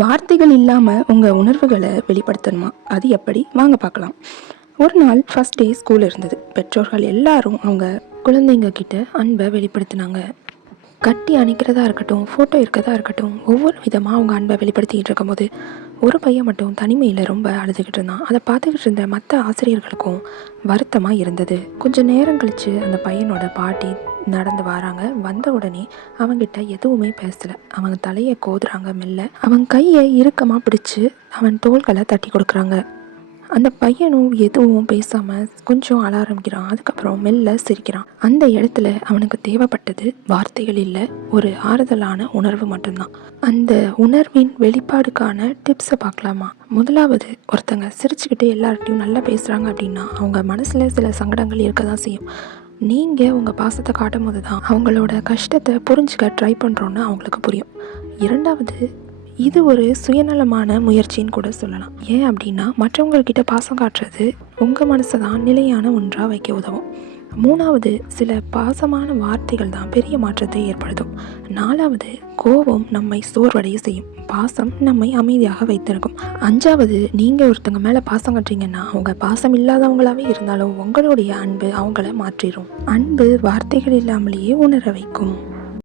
வார்த்தைகள் இல்லாமல் உங்கள் உணர்வுகளை வெளிப்படுத்தணுமா? அது எப்படி? வாங்க பார்க்கலாம். ஒரு நாள் ஃபஸ்ட் டே ஸ்கூல் இருந்தது. பெற்றோர்கள் எல்லாரும் அவங்க குழந்தைங்க கிட்ட அன்பை வெளிப்படுத்தினாங்க. கட்டி அணைக்கிறதா இருக்கட்டும், ஃபோட்டோ இருக்கிறதா இருக்கட்டும், ஒவ்வொரு விதமாக அவங்க அன்பை வெளிப்படுத்திக்கிட்டு இருக்கும்போது ஒரு பையன் மட்டும் தனிமையில் ரொம்ப அழுதுகிட்டு இருந்தான். அதை பார்த்துக்கிட்டு இருந்த மற்ற ஆசிரியர்களுக்கும் வருத்தமாக இருந்தது. கொஞ்சம் நேரம் கழித்து அந்த பையனோட பாட்டி நடந்து வராங்க. வந்த உடனே அவங்கிட்ட எதுவுமே பேசலை. அவங்க தலையை கோதுறாங்க. மெல்ல அவன் கையை இறுக்கமாக பிடிச்சு அவன் தோள்களை தட்டி கொடுக்குறாங்க. அந்த பையனும் எதுவும் பேசாமல் கொஞ்சம் அழ ஆரம்பிக்கிறான். அதுக்கப்புறம் மெல்ல சிரிக்கிறான். அந்த இடத்துல அவனுக்கு தேவைப்பட்டது வார்த்தைகள் இல்லை, ஒரு ஆறுதலான உணர்வு மட்டும்தான். அந்த உணர்வின் வெளிப்பாடுக்கான டிப்ஸை பார்க்கலாமா? முதலாவது, ஒருத்தங்க சிரிச்சுக்கிட்டு எல்லார்ட்டையும் நல்லா பேசுகிறாங்க அப்படின்னா அவங்க மனசில் சில சங்கடங்கள் இருக்க தான் செய்யும். நீங்கள் உங்கள் பாசத்தை காட்டும் போது தான் அவங்களோட கஷ்டத்தை புரிஞ்சுக்க ட்ரை பண்ணுறோன்னு அவங்களுக்கு புரியும். இரண்டாவது, இது ஒரு சுயநலமான முயற்சின்னு கூட சொல்லலாம். ஏன் அப்படின்னா மற்றவங்கக்கிட்ட பாசம் காட்டுறது உங்கள் மனசை தான் நிலையான ஒன்றாக வைக்க உதவும். மூணாவது, சில பாசமான வார்த்தைகள் தான் பெரிய மாற்றத்தை ஏற்படுத்தும். நாலாவது, கோபம் நம்மை சோர்வடைய செய்யும், பாசம் நம்மை அமைதியாக வைத்திருக்கும். அஞ்சாவது, நீங்கள் ஒருத்தங்க மேலே பாசம் காட்டுறீங்கன்னா அவங்க பாசம் இல்லாதவங்களாவே இருந்தாலும் உங்களுடைய அன்பு அவங்கள மாற்றிடும். அன்பு வார்த்தைகள் இல்லாமலேயே உணர வைக்கும்.